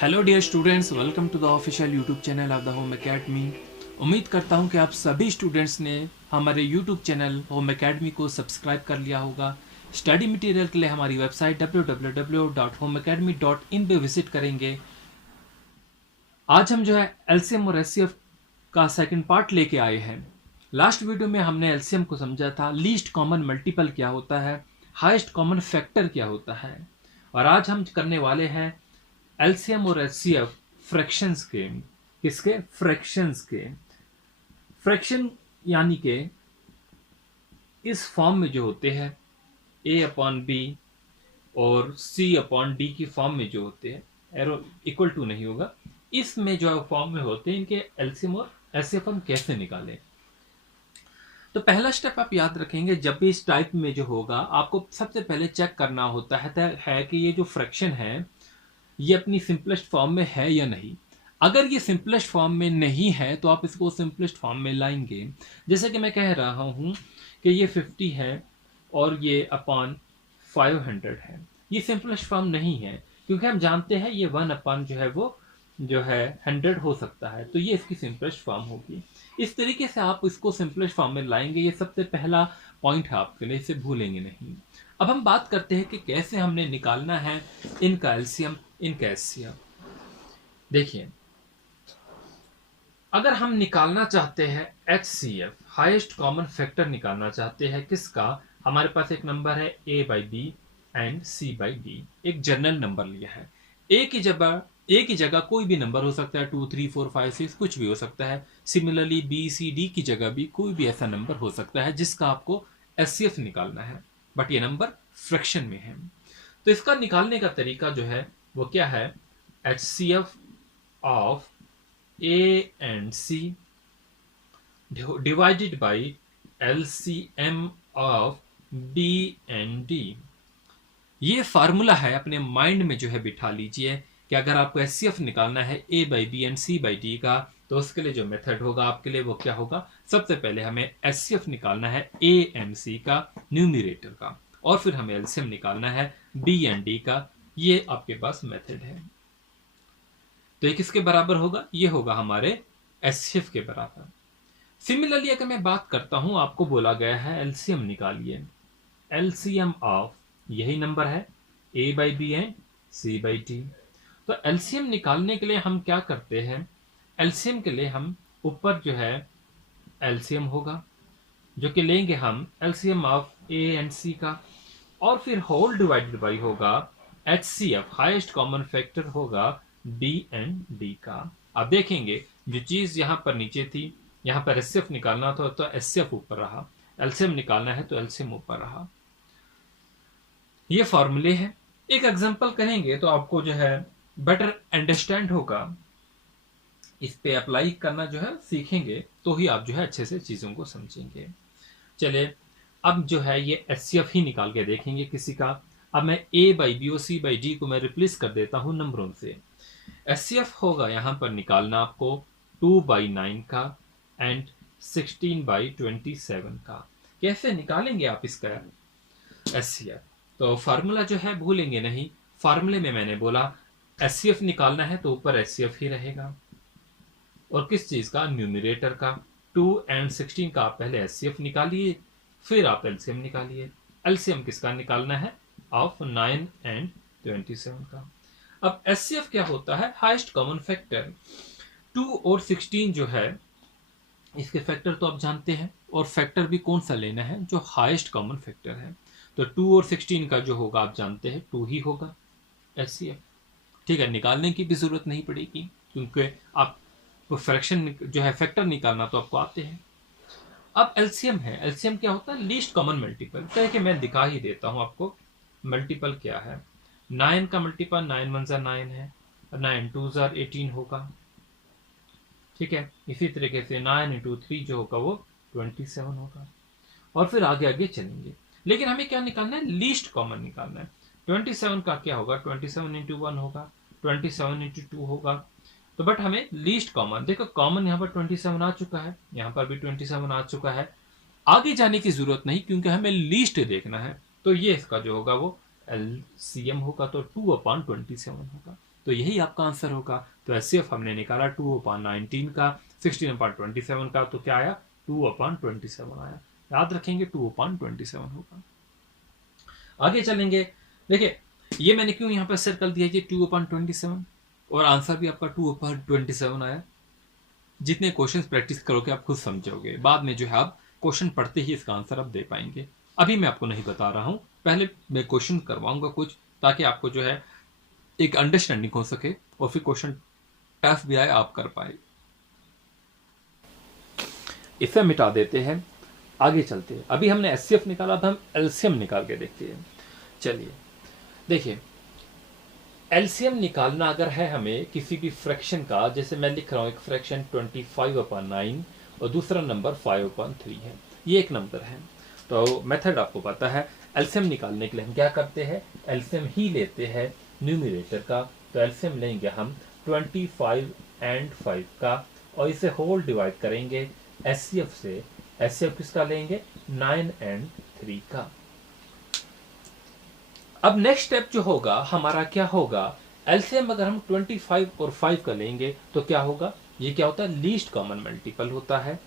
Hello dear students, welcome to the official YouTube channel of the home academy. उम्मीद करता हूं कि आप सभी स्टूडेंट्स ने हमारे यूट्यूब चैनल होम एकेडमी को सब्सक्राइब कर लिया होगा। स्टडी मटेरियल के लिए हमारी वेबसाइट www.homeacademy.in पे विजिट करेंगे। आज हम एलसीएम और एचसीएफ का सेकंड पार्ट लेके आए हैं। लास्ट वीडियो में हमने एलसीएम को समझा था, लीस्ट कॉमन मल्टीपल क्या होता है, हाईएस्ट कॉमन फैक्टर क्या होता है, और आज हम करने वाले हैं एलसीएम और एचसीएफ फ्रैक्शंस के। किसके? फ्रैक्शंस के। फ्रैक्शन यानी के इस फॉर्म में जो होते हैं a/b और c/d की फॉर्म में जो होते हैं, एरो इक्वल टू नहीं होगा, इसमें जो फॉर्म में होते हैं, इनके एलसीएम और एचसीएफ हम कैसे निकालें। तो पहला स्टेप आप याद रखेंगे, जब भी इस टाइप में जो होगा आपको सबसे पहले चेक करना होता है कि ये जो फ्रैक्शन है ये अपनी सिंपलेस्ट फॉर्म में है या नहीं। अगर ये सिंपलेस्ट फॉर्म में नहीं है तो आप इसको सिंपलेस्ट फॉर्म में लाएंगे। जैसे कि मैं कह रहा हूं कि ये 50 है और ये अपॉन 500 है, ये सिंपलेस्ट फॉर्म नहीं है, क्योंकि हम जानते हैं ये 1 अपॉन वो 100 हो सकता है, तो ये इसकी सिंपलेस्ट फॉर्म होगी। इस तरीके से आप इसको सिंपलेस्ट फॉर्म में लाएंगे। ये सबसे पहला पॉइंट है आपके लिए, इसे भूलेंगे नहीं। अब हम बात करते हैं कि कैसे हमने निकालना है इनका एलसीएम, इनका एचसीएफ। देखिए, अगर हम निकालना चाहते हैं एचसीएफ, हाईएस्ट कॉमन फैक्टर निकालना चाहते हैं किसका, हमारे पास एक नंबर है a/b एंड c/d, एक जनरल नंबर लिया है। एक ही जगह कोई भी नंबर हो सकता है, 2 3 4 5 6 कुछ भी हो सकता है। सिमिलरली b c d की जगह भी कोई भी ऐसा नंबर हो सकता है जिसका आपको एचसीएफ निकालना है, बट ये नंबर फ्रैक्शन में है। तो इसका निकालने का तरीका वो क्या है, HCF of a and c divided by LCM of b and d। ये फार्मूला है, अपने माइंड में बिठा लीजिए कि अगर आपको एचसीएफ निकालना है a/b एंड c/d का, तो उसके लिए जो मेथड होगा आपके लिए वो क्या होगा। सबसे पहले हमें एचसीएफ निकालना है a एंड c का न्यूमरेटर का, और फिर हमें एलसीएम निकालना है b एंड d का। ये आपके पास मेथड है। तो ये किसके बराबर होगा? ये होगा हमारे एचसीएफ के बराबर। सिमिलरली अगर मैं बात करता हूं, आपको बोला गया है एलसीएम निकालिए। एलसीएम ऑफ यही नंबर है a/b एंड c/d। तो एलसीएम निकालने के लिए हम क्या करते हैं, एलसीएम के लिए हम ऊपर एलसीएम होगा जो कि लेंगे हम LCM of a and c का, और फिर होल डिवाइडेड बाई होगा एचसीएफ, हाईएस्ट कॉमन फैक्टर होगा b एंड d का। अब देखेंगे, जो चीज यहां पर नीचे थी, यहां पर एचसीएफ निकालना था तो एचसीएफ ऊपर रहा, एलसीएम निकालना है तो एलसीएम ऊपर रहा। ये फॉर्मूले हैं। एक एग्जांपल करेंगे तो आपको बेटर अंडरस्टैंड होगा। इस पे अप्लाई करना सीखेंगे तो ही आप अच्छे से चीजों को समझेंगे। चलिए, अब ये एचसीएफ ही निकाल के देखेंगे किसी का। अब मैं a/b और c/d को मैं रिप्लेस कर देता हूं नंबरों से। एचसीएफ होगा यहां पर निकालना आपको 2/9 का एंड 16/27 का। कैसे निकालेंगे आप इसका एचसीएफ? तो फार्मूला भूलेंगे नहीं। फार्मूले में मैंने बोला एचसीएफ निकालना है तो ऊपर एचसीएफ ही रहेगा, और किस चीज का? न्यूमरेटर का। 2 एंड 16 का आप पहले एचसीएफ निकालिए, फिर आप एलसीएम निकालिए। एलसीएम किसका निकालना है? ऑफ 9 एंड 27 का। अब एचसीएफ क्या होता है? Highest common factor. 2 और 16 इसके फैक्टर तो आप जानते हैं, और फैक्टर भी कौन सा लेना है? जो हाईएस्ट कॉमन फैक्टर है। तो 2 और 16 का होगा आप जानते हैं 2 ही होगा एचसीएफ। ठीक है, निकालने की भी जरूरत नहीं पड़ेगी, क्योंकि आप फ्रैक्शन फैक्टर निकालना तो आपको आते हैं। अब एलसीएम है। एलसीएम क्या होता है? Least common multiple. तो मैं दिखा ही देता हूं आपको मल्टीपल क्या है। 9 का मल्टीपल 9 1 9 है, 9 2 18 होगा। ठीक है, इसी तरीके से 9 इंटू 3 होगा वो 27 होगा, और फिर आगे आगे चलेंगे। लेकिन हमें क्या निकालना है? लीस्ट कॉमन निकालना है। 27 का क्या होगा? 27 इंटू 1 होगा, 27 इंटू 2 होगा। तो बट हमें लीस्ट कॉमन, देखो कॉमन यहाँ पर 27 आ चुका है, यहाँ पर भी 27 आ चुका है। आगे जाने की जरूरत नहीं, क्योंकि हमें लीस्ट देखना है। तो ये इसका होगा वो एलसीएम होगा, तो 2/27 होगा। तो यही आपका आंसर होगा। तो एचसीएफ हमने निकाला 2/19 का, 16/27 का, तो क्या आया 2/27 आया। याद रखेंगे 2/27 होगा। आगे चलेंगे। देखिए ये मैंने क्यों यहाँ पर सर्कल दिया कि 2/27 और आंसर भी आपका 2/27 आया। जितने क्वेश्चंस प्रैक्टिस करोगे आप खुद समझोगे, बाद में जो है आप क्वेश्चन पढ़ते ही इसका आंसर आप दे पाएंगे। अभी मैं आपको नहीं बता रहा हूं, पहले मैं क्वेश्चन करवाऊंगा कुछ, ताकि आपको जो है एक अंडरस्टैंडिंग हो सके और फिर क्वेश्चन टफ भी आए आप कर पाए। इसे मिटा देते हैं, आगे चलते हैं। अभी हमने एचसीएफ निकाला, अब हम एलसीएम निकाल के देखते हैं। चलिए देखिए, एलसीएम निकालना अगर है हमें किसी भी फ्रैक्शन का, जैसे मैं लिख रहा हूं एक फ्रैक्शन 25/9 और दूसरा नंबर 5/3 है, ये एक नंबर है। तो मेथड आपको पता है। एलसीएम निकालने के लिए हम क्या करते हैं, एलसीएम ही लेते हैं न्यूमरेटर का। तो एलसीएम लेंगे हम 25 and 5 का, और इसे होल डिवाइड करेंगे एचसीएफ से। एचसीएफ किसका लेंगे, 9 and 3 का। अब नेक्स्ट स्टेप जो होगा हमारा क्या होगा, एलसीएम अगर हम 25 और 5 का लेंगे तो क्या होगा, ये क्या होता है, लीस्ट कॉमन मल्टीपल होता है।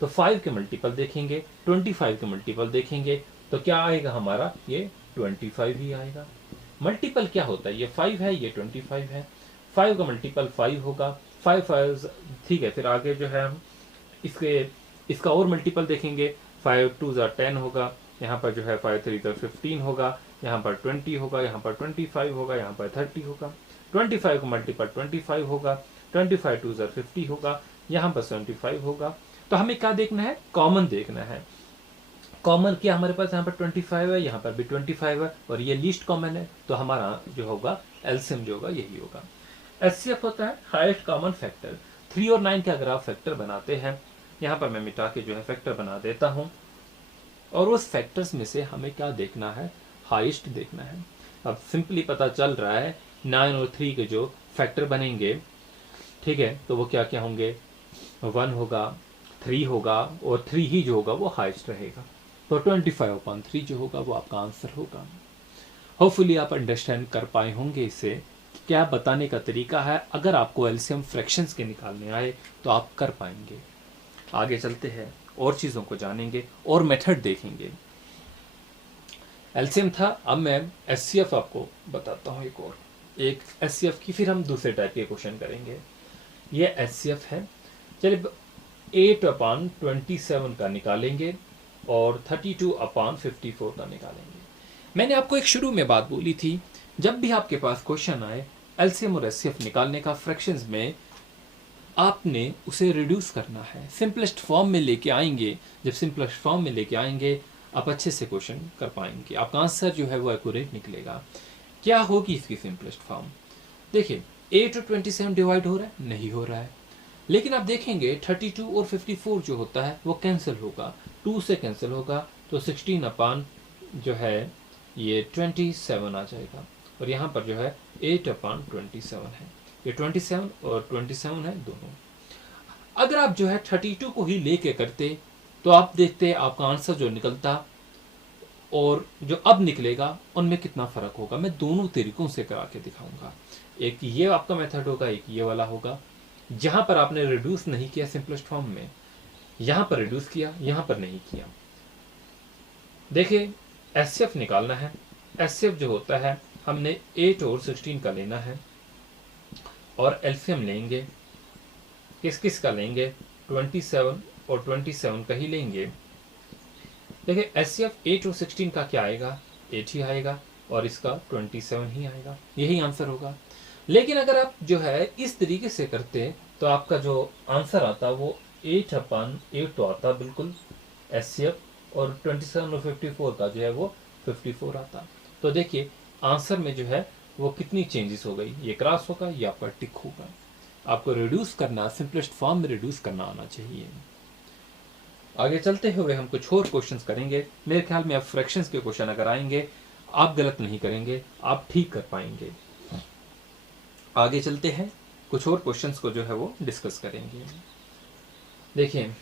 तो 5 के मल्टीपल देखेंगे, 25 के मल्टीपल देखेंगे, तो क्या आएगा हमारा, ये 25 ही आएगा। मल्टीपल क्या होता है, ये 5 है, ये 25 है। 5 का मल्टीपल 5 होगा, 5 ठीक है। फिर आगे जो है हम इसका और मल्टीपल देखेंगे, 5 2 10 होगा, यहाँ पर जो है 5 3 15 होगा, यहाँ पर 20 होगा, यहाँ पर 25 होगा, यहाँ पर 30 होगा। 25 का मल्टीपल 25 होगा, 25 2 50 होगा, यहाँ पर 75 होगा। तो हमें क्या देखना है, कॉमन देखना है। कॉमन क्या हमारे पास, यहाँ पर 25 है, यहाँ पर भी 25 है, और ये लीस्ट कॉमन है। तो हमारा जो होगा एलसीएम जो होगा यही होगा। एचसीएफ होता है हाईएस्ट कॉमन फैक्टर। 3 और 9 के अगर आप फैक्टर बनाते हैं, यहाँ पर मैं मिटा के जो है फैक्टर बना देता हूँ, और उस फैक्टर्स में से हमें क्या देखना है, हाईएस्ट देखना है। अब सिंपली पता चल रहा है 9 और 3 के जो फैक्टर बनेंगे, ठीक है, तो वो क्या क्या होंगे, 1 होगा, 3 होगा, और 3 ही जो होगा वो हाईएस्ट रहेगा। तो 25/3 जो होगा वो आपका आंसर होगा। होपफुली आप अंडरस्टैंड कर पाए होंगे इसे क्या बताने का तरीका है। अगर आपको एलसीएम फ्रैक्शंस के निकालने आए तो आप कर पाएंगे। आगे चलते हैं और चीज़ों को जानेंगे और मेथड देखेंगे। एलसीएम था, अब मैं एचसीएफ आपको बताता हूँ एक एचसीएफ की, फिर हम दूसरे टाइप के क्वेश्चन करेंगे। ये एचसीएफ है। चलिए 8/27 का निकालेंगे और 32/54 का निकालेंगे। मैंने आपको एक शुरू में बात बोली थी, जब भी आपके पास क्वेश्चन आए एलसीएम और एचसीएफ निकालने का फ्रैक्शंस में, आपने उसे रिड्यूस करना है, सिंपलेस्ट फॉर्म में लेके आएंगे। जब सिंपलेस्ट फॉर्म में लेके आएंगे आप अच्छे से क्वेश्चन कर पाएंगे, आपका आंसर जो है वो एक्यूरेट निकलेगा। क्या होगी इसकी सिंपलेस्ट फॉर्म, देखिए 8 और 27 डिवाइड हो रहा है, नहीं हो रहा है। लेकिन आप देखेंगे 32 और 54 जो होता है वो कैंसिल होगा, 2 से कैंसिल होगा, तो 16 अपान जो है ये 27 आ जाएगा, और यहाँ पर जो है 8/27 है। ये 27 और 27 है दोनों। अगर आप जो है 32 को ही लेके करते तो आप देखते आपका आंसर जो निकलता और जो अब निकलेगा उनमें कितना फर्क होगा। मैं दोनों तरीकों से करा के दिखाऊंगा, एक ये आपका मेथड होगा, एक ये वाला होगा। जहां पर आपने रिड्यूस नहीं किया सिंपलेस्ट फॉर्म में, यहां पर रिड्यूस किया, यहां पर नहीं किया। देखिए एचसीएफ निकालना है। एचसीएफ जो होता है हमने 8 और 16 का लेना है, और एलसीएम लेंगे, किस किस का लेंगे, 27 और 27 का ही लेंगे। देखिए एचसीएफ 8 और 16 का क्या आएगा, 8 ही आएगा, और इसका 27 ही आएगा, यही आंसर होगा। लेकिन अगर आप जो है इस तरीके से करते तो आपका जो आंसर आता वो 8/8 तो आता बिल्कुल एचसीएफ, और 27 और 54 का जो है वो 54 आता। तो देखिए आंसर में जो है वो कितनी चेंजेस हो गई, ये क्रॉस होगा, या पर टिक होगा। आपको रिड्यूस करना, सिंपलेस्ट फॉर्म में रिड्यूस करना आना चाहिए। आगे चलते हुए हम कुछ और क्वेश्चंस करेंगे। मेरे ख्याल में अब फ्रैक्शंस के क्वेश्चन अगर आएंगे आप गलत नहीं करेंगे, आप ठीक कर पाएंगे। आगे चलते हैं, कुछ और क्वेश्चंस को जो है वो डिस्कस करेंगे। देखिए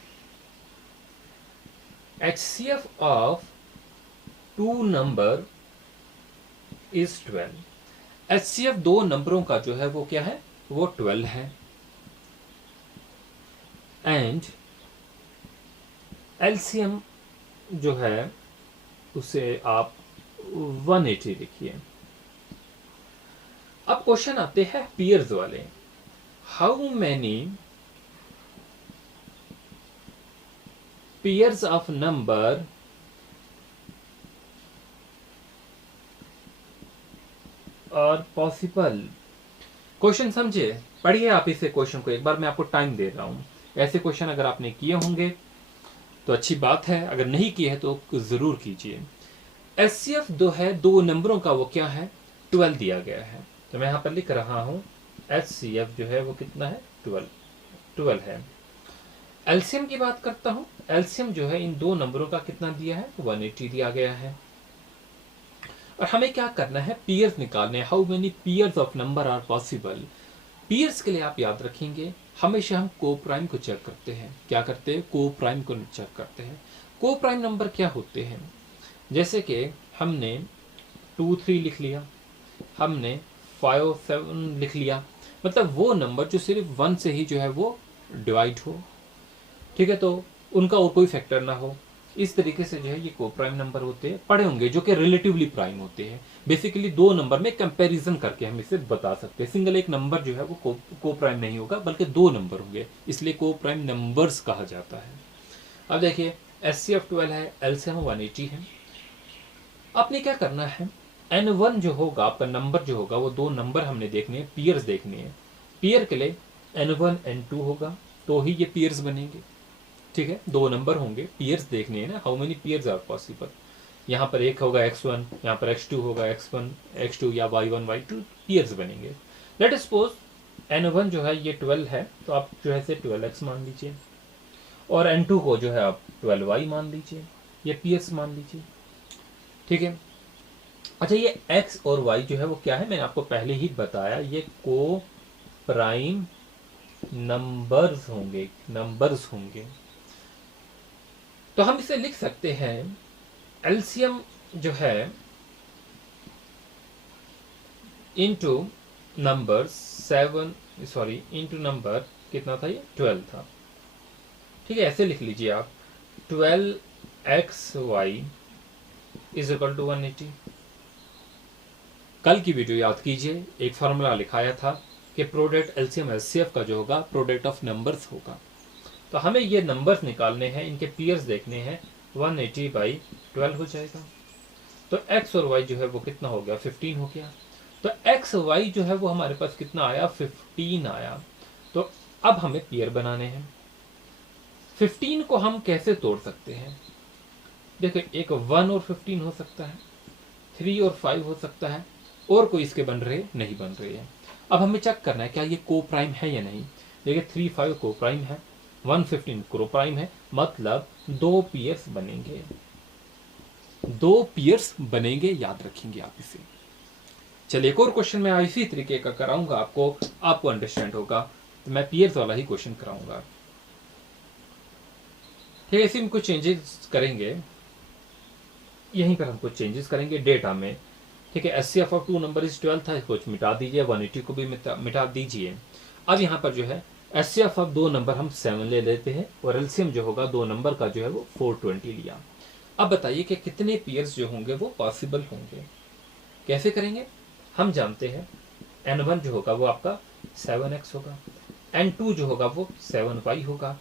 HCF of 2 number is 12 HCF दो नंबरों का जो है वो क्या है, वो 12 है, एंड LCM जो है उसे आप 180 लिखिए। अब क्वेश्चन आते हैं पेयर्स वाले। How many pairs of number और पॉसिबल। क्वेश्चन समझे, पढ़िए आप इसे क्वेश्चन को एक बार, मैं आपको टाइम दे रहा हूं। ऐसे क्वेश्चन अगर आपने किए होंगे तो अच्छी बात है, अगर नहीं किए हैं तो जरूर कीजिए। HCF दो है, दो नंबरों का वो क्या है, 12 दिया गया है, तो मैं यहां पर लिख रहा हूं HCF जो है वो कितना है, 12 है। LCM की बात करता हूं, LCM जो है इन दो नंबरों का कितना दिया है, 180 दिया गया है। और हमें क्या करना है, पेयर्स निकालने। How many pairs of number are possible. Pairs के लिए आप याद रखेंगे, हमेशा हम को प्राइम को चेक करते हैं। क्या करते हैं, को प्राइम को चेक करते हैं। को प्राइम नंबर क्या होते हैं, जैसे कि हमने 2 3 लिख लिया, हमने 5 7 लिख लिया, मतलब वो नंबर जो सिर्फ 1 से ही जो है वो डिवाइड हो, ठीक है, तो उनका और कोई फैक्टर ना हो। इस तरीके से जो है ये को प्राइम नंबर होते हैं, पढ़े होंगे, जो कि रिलेटिवली प्राइम होते हैं। बेसिकली दो नंबर में कंपैरिजन करके हम इसे बता सकते हैं। सिंगल एक नंबर जो है वो को प्राइम नहीं होगा, बल्कि दो नंबर होंगे, इसलिए को प्राइम नंबर्स कहा जाता है। अब देखिए HCF 12 है, LCM 180 है। आपने क्या करना है, N1 जो होगा आपका नंबर जो होगा वो दो नंबर हमने देखने हैं, पेयर्स देखने हैं। पेयर के लिए N1 N2 होगा, तो ही ये पेयर्स बनेंगे, ठीक है, दो नंबर होंगे, पेयर्स देखने हैं ना, how many pairs are possible. यहाँ पर एक होगा x1, यहाँ पर x2 होगा, x1 x2 या y1 y2 पेयर्स बनेंगे। लेट सपोज N1 जो है ये 12 है, तो आप जो है इसे 12x मान लीजिए, और N2 को जो है आप 12y मान लीजिए, ये पेयर्स मान लीजिए, ठीक है। अच्छा, ये x और y जो है वो क्या है, मैंने आपको पहले ही बताया, ये को प्राइम नंबर्स होंगे। तो हम इसे लिख सकते हैं, एलसीएम जो है into number 7, sorry into number कितना था, ये 12 था, ठीक है, ऐसे लिख लीजिए आप, 12xy इज इक्वल टू 180। कल की वीडियो याद कीजिए, एक फॉर्मूला लिखाया था कि प्रोडक्ट एलसीएम एलसीएफ का जो होगा प्रोडक्ट ऑफ नंबर्स होगा। तो हमें ये नंबर्स निकालने हैं, इनके पेयर्स देखने हैं, 180/12 हो जाएगा। तो x और y जो है वो कितना हो गया, 15 हो गया। तो x y जो है वो हमारे पास कितना आया, 15 आया। तो अब हमें पेयर बनाने हैं। 15 को हम कैसे तोड़ सकते हैं, देखो एक 1 और 15 हो सकता है, 3 और 5 हो सकता है, और कोई इसके बन रहे नहीं बन रहे हैं। अब हमें चेक करना है क्या ये को प्राइम है या नहीं। देखिए 3 5 को प्राइम है, 1 15 को प्राइम है, मतलब दो पेयर्स बनेंगे, दो पेयर्स बनेंगे, याद रखेंगे आप इसे। चलिए एक और क्वेश्चन मैं इसी तरीके का कराऊंगा, आपको अंडरस्टैंड होगा, तो मैं पेयर्स वाला ही क्वेश्चन कराऊंगा, ठीक है। इसी में कुछ चेंजेस करेंगे, यहीं पर हम कुछ चेंजेस करेंगे डेटा में, ठीक है। HCF ऑफ 2 नंबर इज 12 था, इसको मिटा दीजिए, 180 को भी मिटा दीजिए। अब यहाँ पर जो है HCF ऑफ 2 नंबर हम 7 ले लेते हैं, और एलसीएम जो होगा 2 नंबर का जो है वो 420 लिया। अब बताइए कि कितने पेयर्स जो होंगे वो पॉसिबल होंगे, कैसे करेंगे। हम जानते हैं N1 जो होगा वो आपका 7x होगा, N2 जो होगा वो 7y होगा,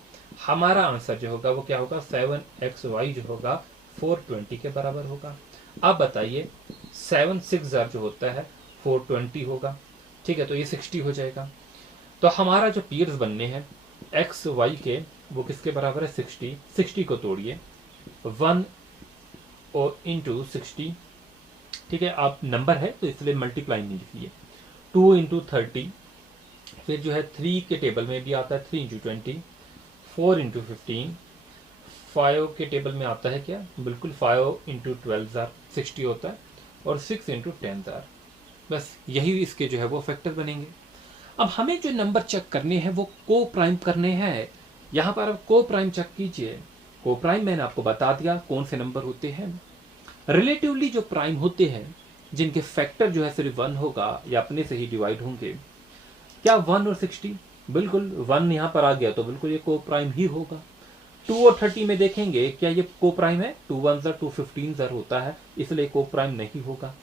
हमारा आंसर जो होगा वो क्या होगा, 7xy जो होगा 420 के बराबर होगा। अब बताइए 7 6 जो होता है 420 होगा, ठीक है, तो ये 60 हो जाएगा। तो हमारा जो पेयर्स बनने हैं एक्स वाई के, वो किसके बराबर है, 60। 60 को तोड़िए, 1 और इंटू 60, ठीक है, आप नंबर है तो इसलिए मल्टीप्लाई नहीं लिखिए, 2 इंटू 30, फिर जो है 3 के टेबल में भी आता है 3 इंटू 20, 4 इंटू 15, 5 के टेबल में आता है क्या, बिल्कुल 5 इंटू 12 60 होता है, और 6 इंटू 10 बस यही इसके जो है वो फैक्टर बनेंगे। अब हमें जो नंबर चेक करने हैं वो को प्राइम करने हैं। यहां पर आप को प्राइम चेक कीजिए। को प्राइम मैंने आपको बता दिया कौन से नंबर होते हैं, रिलेटिवली जो प्राइम होते हैं जिनके फैक्टर जो है सिर्फ 1 होगा या अपने से ही डिवाइड होंगे। क्या 1 और 60? बिल्कुल 1 यहाँ पर आ गया तो बिल्कुल ये को प्राइम ही होगा। 2 और 30 में देखेंगे क्या ये को प्राइम है? 2 1 2 15 जर होता है, इसलिए को प्राइम नहीं होगा।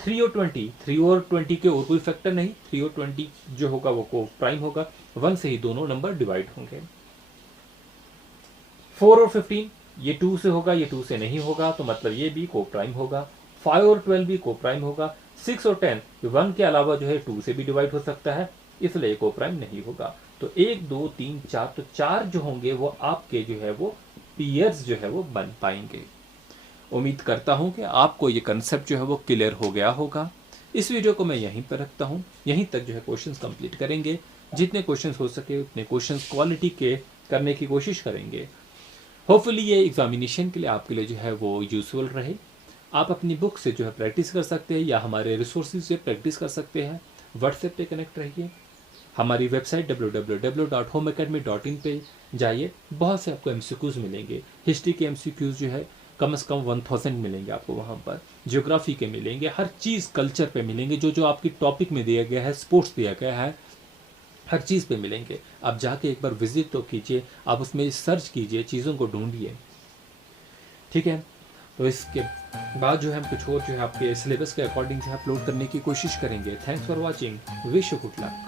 3 और 20, 3 और 20 के और कोई फैक्टर नहीं, 3 और 20 जो होगा वो को प्राइम होगा, 1 से ही दोनों नंबर डिवाइड होंगे। 4 और 15 ये 2 से होगा, ये 2 से नहीं होगा, तो मतलब ये भी को प्राइम होगा। 5 और 12 भी को प्राइम होगा। 6 और 10 1 के अलावा जो है 2 से भी डिवाइड हो सकता है, इसलिए को प्राइम नहीं होगा। तो 1 2 3 4, तो 4 जो होंगे वो आपके जो है वो पीयर्स जो है वो बन पाएंगे। उम्मीद करता हूं कि आपको ये कंसेप्ट जो है वो क्लियर हो गया होगा। इस वीडियो को मैं यहीं पर रखता हूं, यहीं तक जो है क्वेश्चंस कंप्लीट करेंगे। जितने क्वेश्चंस हो सके उतने क्वेश्चंस क्वालिटी के करने की कोशिश करेंगे। होपफुली ये एग्जामिनेशन के लिए आपके लिए जो है वो यूजफुल रहे। आप अपनी बुक से जो है प्रैक्टिस कर सकते हैं या हमारे रिसोर्सेज से प्रैक्टिस कर सकते हैं। व्हाट्सएप पे कनेक्ट रहिए। हमारी वेबसाइट www.homeacademy.in पे जाइए, बहुत से आपको एमसीक्यूज मिलेंगे। हिस्ट्री के एमसीक्यूज जो है कम से कम 1000 मिलेंगे आपको वहाँ पर। ज्योग्राफी के मिलेंगे, हर चीज़ कल्चर पे मिलेंगे, जो आपकी टॉपिक में दिया गया है, स्पोर्ट्स दिया गया है, हर चीज़ पे मिलेंगे। आप जाके एक बार विजिट तो कीजिए, आप उसमें सर्च कीजिए, चीज़ों को ढूंढिए, ठीक है। तो इसके बाद जो है हम कुछ और जो है आपके सिलेबस के अकॉर्डिंग जो है अपलोड करने की कोशिश करेंगे। Thanks for watching, wish you good luck.